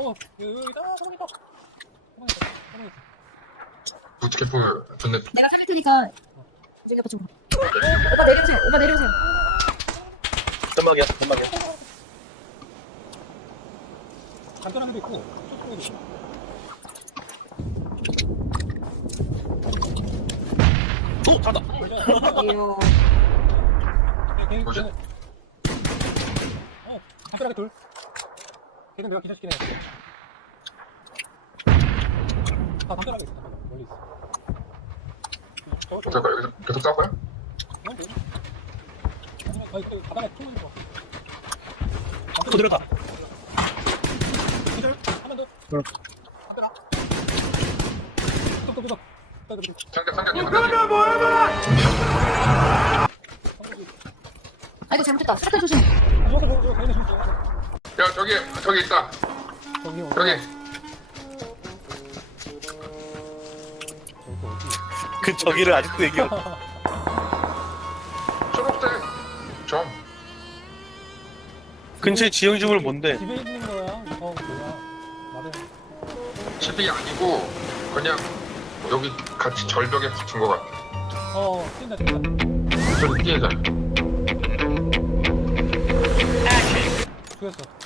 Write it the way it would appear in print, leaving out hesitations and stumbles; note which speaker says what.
Speaker 1: 여기다 가만히 있어. 가만히 있어.
Speaker 2: 부트캠프 좋네.
Speaker 3: 내가 살릴 테니까 저기 오빠 쪽으로. 오빠 내려오세요. 오빠 내려오세요.
Speaker 4: 연막이야.
Speaker 1: 간단한 데도 있고 저쪽에도 있고.
Speaker 4: 오, 잡다.
Speaker 3: 이요.
Speaker 2: 뭐지?
Speaker 1: 담벼락에 둘. 걔는 내가 기절시키네. 담벼락에 있어. 멀리 있어.
Speaker 2: 잠깐 여기서 계속 싸울 거야?
Speaker 1: 뭔데? 아니 그 바닥에 총 있는 거.
Speaker 4: 또 내렸다.
Speaker 1: 기절. 한번 더. 담벼락. 뚝뚝뚝뚝.
Speaker 3: 아이고 잘못했다. 사태 조심.
Speaker 2: 야 저기 있다. 저기.
Speaker 4: 그 저기를 아직도 얘기해.
Speaker 2: 초록색 점.
Speaker 4: 근처에 지형지물 뭔데?
Speaker 1: 집에 있는 거야. 뭐야? 말해.
Speaker 2: 집이 아니고 그냥 여기 같이 절벽에 붙은 거 같아.
Speaker 1: 뛴다.
Speaker 2: 저기 뛰자.
Speaker 1: 죽였어.